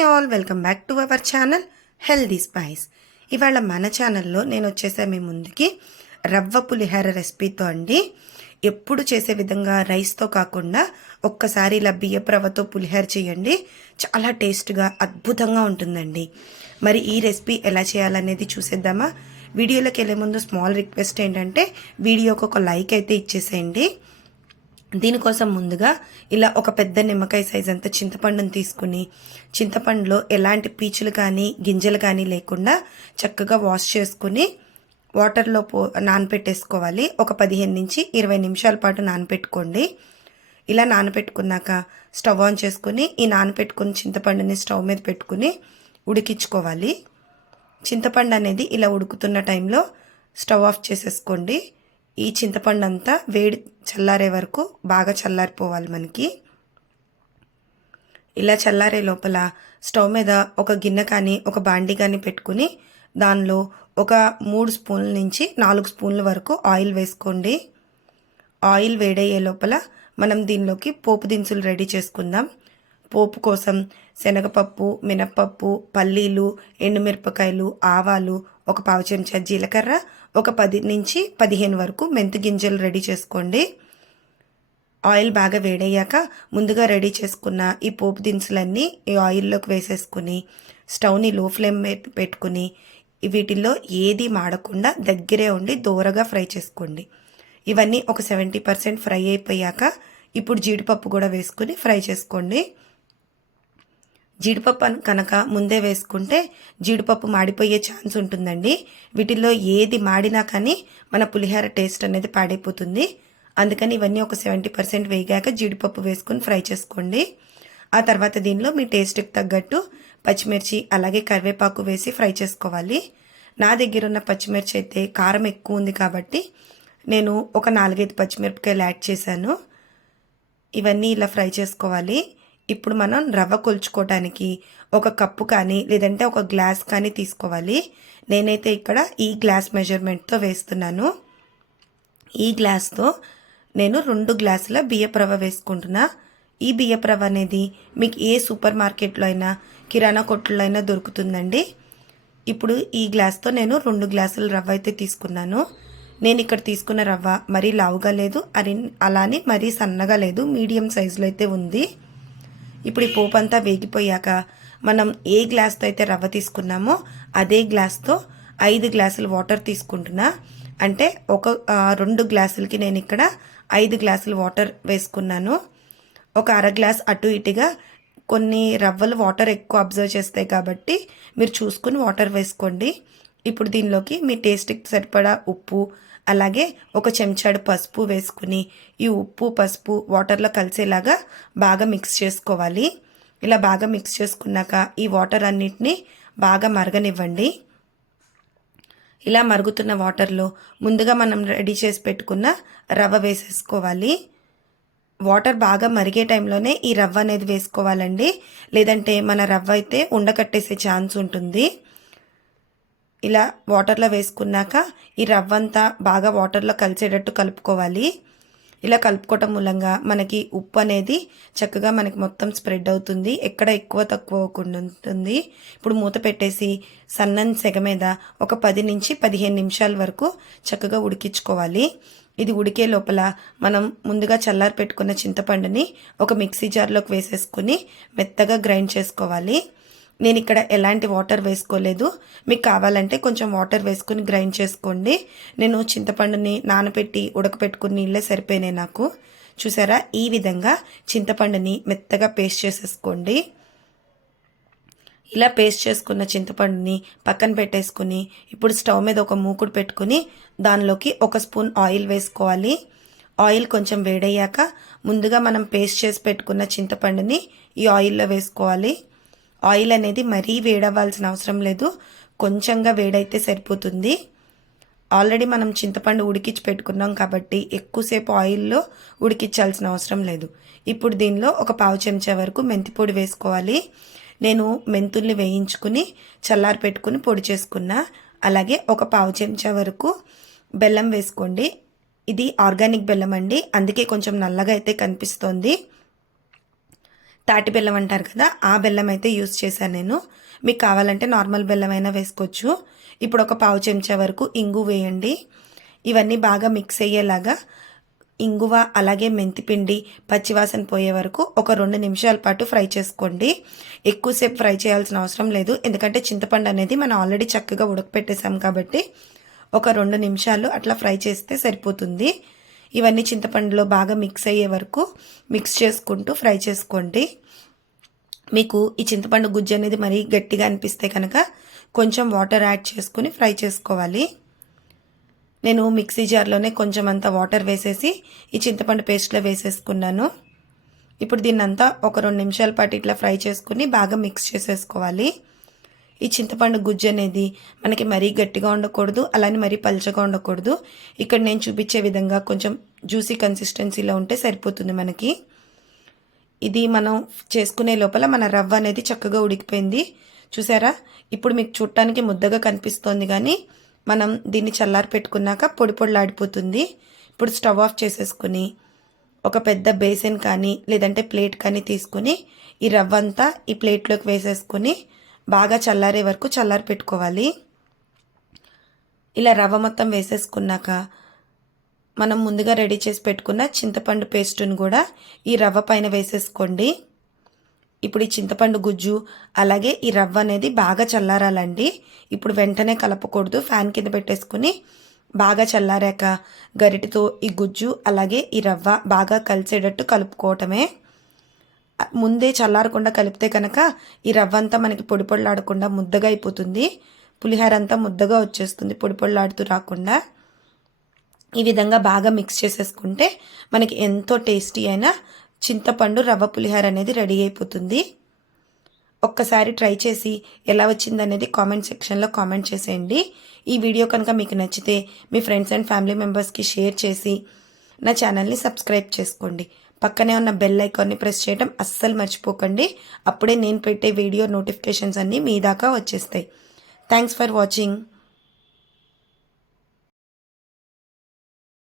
Hi all welcome back to our channel healthy spice. ఇవాళ మన ఛానల్లో నేను వచ్చేసా మీ ముందుకి రవ్వ పులిహోర రెసిపీతో అండి. ఎప్పుడు చేసే విధంగా రైస్తో కాకుండా ఒక్కసారి ఇలా బియ్యపు రవ్వతో పులిహోర చేయండి. చాలా టేస్ట్గా అద్భుతంగా ఉంటుందండి. మరి ఈ రెసిపీ ఎలా చేయాలనేది చూసేద్దామా? వీడియోలోకి వెళ్ళే ముందు స్మాల్ రిక్వెస్ట్ ఏంటంటే వీడియోకి ఒక లైక్ అయితే ఇచ్చేసేయండి. దీనికోసం ముందుగా ఇలా ఒక పెద్ద నిమ్మకాయ సైజ్ అంత చింతపండుని తీసుకుని చింతపండులో ఎలాంటి పీచులు కానీ గింజలు కానీ లేకుండా చక్కగా వాష్ చేసుకుని వాటర్లో పో నానపెట్టేసుకోవాలి. ఒక పదిహేను నుంచి ఇరవై నిమిషాల పాటు నానపెట్టుకోండి. ఇలా నానపెట్టుకున్నాక స్టవ్ ఆన్ చేసుకుని ఈ నానపెట్టుకుని చింతపండుని స్టవ్ మీద పెట్టుకుని ఉడికించుకోవాలి. చింతపండు అనేది ఇలా ఉడుకుతున్న టైంలో స్టవ్ ఆఫ్ చేసేసుకోండి. ఈ చింతపండు అంతా వేడి చల్లారే వరకు బాగా చల్లారిపోవాలి మనకి. ఇలా చల్లారే లోపల స్టవ్ మీద ఒక గిన్నె కానీ ఒక బాండి కానీ పెట్టుకుని దానిలో ఒక మూడు స్పూన్ల నుంచి నాలుగు స్పూన్ల వరకు ఆయిల్ వేసుకోండి. ఆయిల్ వేడయ్యే లోపల మనం దీనిలోకి పోపు దినుసులు రెడీ చేసుకుందాం. పోపు కోసం శనగపప్పు మినప్పప్పు పల్లీలు ఎండుమిరపకాయలు ఆవాలు ఒక పావు చెంచా జీలకర్ర ఒక పది నుంచి పదిహేను వరకు మెంతి గింజలు రెడీ చేసుకోండి. ఆయిల్ బాగా వేడయ్యాక ముందుగా రెడీ చేసుకున్న ఈ పోపు దినుసులన్నీ ఈ ఆయిల్లోకి వేసేసుకుని స్టవ్ని లో ఫ్లేమ్ పెట్టుకుని వీటిల్లో ఏది మాడకుండా దగ్గరే ఉండి దూరగా ఫ్రై చేసుకోండి. ఇవన్నీ ఒక సెవెంటీ పర్సెంట్ ఫ్రై అయిపోయాక ఇప్పుడు జీడిపప్పు కూడా వేసుకుని ఫ్రై చేసుకోండి. జీడిపప్పు కనుక ముందే వేసుకుంటే జీడిపప్పు మాడిపోయే ఛాన్స్ ఉంటుందండి. వీటిల్లో ఏది మాడినా కానీ మన పులిహోర టేస్ట్ అనేది పాడైపోతుంది. అందుకని ఇవన్నీ ఒక సెవెంటీ పర్సెంట్ వేగాక జీడిపప్పు వేసుకుని ఫ్రై చేసుకోండి. ఆ తర్వాత దీనిలో మీ టేస్ట్కి తగ్గట్టు పచ్చిమిర్చి అలాగే కరివేపాకు వేసి ఫ్రై చేసుకోవాలి. నా దగ్గర ఉన్న పచ్చిమిర్చి అయితే కారం ఎక్కువ ఉంది కాబట్టి నేను ఒక నాలుగైదు పచ్చిమిరపకాయలు యాడ్ చేశాను. ఇవన్నీ ఇలా ఫ్రై చేసుకోవాలి. ఇప్పుడు మనం రవ్వ కొలుచుకోవటానికి ఒక కప్పు కానీ లేదంటే ఒక గ్లాస్ కానీ తీసుకోవాలి. నేనైతే ఇక్కడ ఈ గ్లాస్ మెజర్మెంట్తో వేస్తున్నాను. ఈ గ్లాస్తో నేను రెండు గ్లాసుల బియ్యపు రవ్వ వేసుకుంటున్నా. ఈ బియ్యపు రవ్వ అనేది మీకు ఏ సూపర్ మార్కెట్లో అయినా కిరాణా కొట్టులో అయినా దొరుకుతుందండి. ఇప్పుడు ఈ గ్లాస్తో నేను రెండు గ్లాసుల రవ్వ అయితే తీసుకున్నాను. నేను ఇక్కడ తీసుకున్న రవ్వ మరీ లావుగా లేదు అది అలానే మరీ సన్నగా లేదు మీడియం సైజులో అయితే ఉంది. ఇప్పుడు ఈ పోపు అంతా వేగిపోయాక మనం ఏ గ్లాస్తో అయితే రవ్వ తీసుకున్నామో అదే గ్లాస్తో ఐదు గ్లాసులు వాటర్ తీసుకుంటున్నా. అంటే ఒక రెండు గ్లాసులకి నేను ఇక్కడ ఐదు గ్లాసులు వాటర్ వేసుకున్నాను. ఒక అర గ్లాస్ అటు ఇటుగా కొన్ని రవ్వలు వాటర్ ఎక్కువ అబ్జర్వ్ చేస్తాయి కాబట్టి మీరు చూసుకుని వాటర్ వేసుకోండి. ఇప్పుడు దీనిలోకి మీ టేస్ట్కి సరిపడా ఉప్పు అలాగే ఒక చెంచాడు పసుపు వేసుకుని ఈ ఉప్పు పసుపు వాటర్లో కలిసేలాగా బాగా మిక్స్ చేసుకోవాలి. ఇలా బాగా మిక్స్ చేసుకున్నాక ఈ వాటర్ అన్నిటిని బాగా మరగనివ్వండి. ఇలా మరుగుతున్న వాటర్లో ముందుగా మనం రెడీ చేసి పెట్టుకున్న రవ్వ వేసేసుకోవాలి. వాటర్ బాగా మరిగే టైంలోనే ఈ రవ్వ అనేది వేసుకోవాలండి. లేదంటే మన రవ్వ అయితే ఉండకట్టేసే ఛాన్స్ ఉంటుంది. ఇలా వాటర్లో వేసుకున్నాక ఈ రవ్వ అంతా బాగా వాటర్లో కలిసేటట్టు కలుపుకోవాలి. ఇలా కలుపుకోవటం మూలంగా మనకి ఉప్పు అనేది చక్కగా మనకి మొత్తం స్ప్రెడ్ అవుతుంది. ఎక్కడ ఎక్కువ తక్కువ అవ్వకుండా ఉంటుంది. ఇప్పుడు మూత పెట్టేసి సన్నని సెగ మీద ఒక పది నుంచి పదిహేను నిమిషాల వరకు చక్కగా ఉడికించుకోవాలి. ఇది ఉడికే లోపల మనం ముందుగా చల్లారి పెట్టుకున్న చింతపండుని ఒక మిక్సీ జార్లోకి వేసేసుకుని మెత్తగా గ్రైండ్ చేసుకోవాలి. నేను ఇక్కడ ఎలాంటి వాటర్ వేసుకోలేదు. మీకు కావాలంటే కొంచెం వాటర్ వేసుకుని గ్రైండ్ చేసుకోండి. నేను చింతపండుని నానబెట్టి ఉడకపెట్టుకుని నీళ్ళే సరిపోయినాయి నాకు. చూసారా? ఈ విధంగా చింతపండుని మెత్తగా పేస్ట్ చేసేసుకోండి. ఇలా పేస్ట్ చేసుకున్న చింతపండుని పక్కన పెట్టేసుకుని ఇప్పుడు స్టవ్ మీద ఒక మూకుడు పెట్టుకుని దానిలోకి ఒక స్పూన్ ఆయిల్ వేసుకోవాలి. ఆయిల్ కొంచెం వేడయ్యాక ముందుగా మనం పేస్ట్ చేసి పెట్టుకున్న చింతపండుని ఈ ఆయిల్లో వేసుకోవాలి. ఆయిల్ అనేది మరీ వేడవ్వాల్సిన అవసరం లేదు. కొంచెంగా వేడైతే సరిపోతుంది. ఆల్రెడీ మనం చింతపండు ఉడికించి పెట్టుకున్నాం కాబట్టి ఎక్కువసేపు ఆయిల్లో ఉడికించాల్సిన అవసరం లేదు. ఇప్పుడు దీనిలో ఒక పావు చెంచా వరకు మెంతిపొడి వేసుకోవాలి. నేను మెంతుల్ని వేయించుకుని చల్లారి పెట్టుకుని పొడి చేసుకున్నా. అలాగే ఒక పావు చెంచా వరకు బెల్లం వేసుకోండి. ఇది ఆర్గానిక్ బెల్లం అండి. అందుకే కొంచెం నల్లగా అయితే కనిపిస్తోంది. తాటి బెల్లం అంటారు కదా ఆ బెల్లం అయితే యూస్ చేశాను నేను. మీకు కావాలంటే నార్మల్ బెల్లం అయినా వేసుకోవచ్చు. ఇప్పుడు ఒక పావు చెంచా వరకు ఇంగు వేయండి. ఇవన్నీ బాగా మిక్స్ అయ్యేలాగా ఇంగువ అలాగే మెంతిపిండి పచ్చివాసన పోయే వరకు ఒక రెండు నిమిషాల పాటు ఫ్రై చేసుకోండి. ఎక్కువసేపు ఫ్రై చేయాల్సిన అవసరం లేదు ఎందుకంటే చింతపండు అనేది మనం ఆల్రెడీ చక్కగా ఉడకపెట్టేసాం కాబట్టి ఒక రెండు నిమిషాలు అట్లా ఫ్రై చేస్తే సరిపోతుంది. ఇవన్నీ చింతపండులో బాగా మిక్స్ అయ్యే వరకు మిక్స్ చేసుకుంటూ ఫ్రై చేసుకోండి. మీకు ఈ చింతపండు గుజ్జు అనేది మరీ గట్టిగా అనిపిస్తే కనుక కొంచెం వాటర్ యాడ్ చేసుకుని ఫ్రై చేసుకోవాలి. నేను మిక్సీ జార్లోనే కొంచెం అంత వాటర్ వేసేసి ఈ చింతపండు పేస్ట్లో వేసేసుకున్నాను. ఇప్పుడు దీన్నంతా ఒక రెండు నిమిషాల పాటు ఇట్లా ఫ్రై చేసుకుని బాగా మిక్స్ చేసేసుకోవాలి. ఈ చింతపండు గుజ్జు అనేది మనకి మరీ గట్టిగా ఉండకూడదు అలానే మరీ పల్చగా ఉండకూడదు. ఇక్కడ నేను చూపించే విధంగా కొంచెం జ్యూసీ కన్సిస్టెన్సీలో ఉంటే సరిపోతుంది మనకి. ఇది మనం చేసుకునే లోపల మన రవ్వ అనేది చక్కగా ఉడికిపోయింది. చూసారా? ఇప్పుడు మీకు చూడటానికి ముద్దగా కనిపిస్తోంది కానీ మనం దీన్ని చల్లారి పెట్టుకున్నాక పొడి పొడిలాడిపోతుంది. ఇప్పుడు స్టవ్ ఆఫ్ చేసేసుకుని ఒక పెద్ద బేసిన్ కానీ లేదంటే ప్లేట్ కానీ తీసుకుని ఈ రవ్వ అంతా ఈ ప్లేట్లోకి వేసేసుకుని బాగా చల్లారే వరకు చల్లారి పెట్టుకోవాలి. ఇలా రవ్వ మొత్తం వేసేసుకున్నాక మనం ముందుగా రెడీ చేసి పెట్టుకున్న చింతపండు పేస్టును కూడా ఈ రవ్వ పైన వేసేసుకోండి. ఇప్పుడు ఈ చింతపండు గుజ్జు అలాగే ఈ రవ్వ అనేది బాగా చల్లారాలండి. ఇప్పుడు వెంటనే కలపకూడదు ఫ్యాన్ కింద పెట్టేసుకుని బాగా చల్లారాక గరిటితో ఈ గుజ్జు అలాగే ఈ రవ్వ బాగా కలిసేటట్టు కలుపుకోవటమే. ముందే చల్లారకుండా కలిపితే కనుక ఈ రవ్వ అంతా మనకి పొడి పొడిలాడకుండా ముద్దగా అయిపోతుంది. పులిహోర అంతా ముద్దగా వచ్చేస్తుంది పొడి పొడిలాడుతూ రాకుండా. ఈ విధంగా బాగా మిక్స్ చేసేసుకుంటే మనకి ఎంతో టేస్టీ అయిన చింతపండు రవ్వ పులిహోర అనేది రెడీ అయిపోతుంది. ఒక్కసారి ట్రై చేసి ఎలా వచ్చిందనేది కామెంట్ సెక్షన్లో కామెంట్ చేసేయండి. ఈ వీడియో కనుక మీకు నచ్చితే మీ ఫ్రెండ్స్ అండ్ ఫ్యామిలీ మెంబర్స్కి షేర్ చేసి నా ఛానల్ని సబ్స్క్రైబ్ చేసుకోండి. పక్కనే ఉన్న బెల్ ఐకాన్ని ప్రెస్ చేయడం అస్సలు మర్చిపోకండి. అప్పుడే నేను పెట్టే వీడియో నోటిఫికేషన్స్ అన్నీ మీ దాకా వచ్చేస్తాయి. Thanks for watching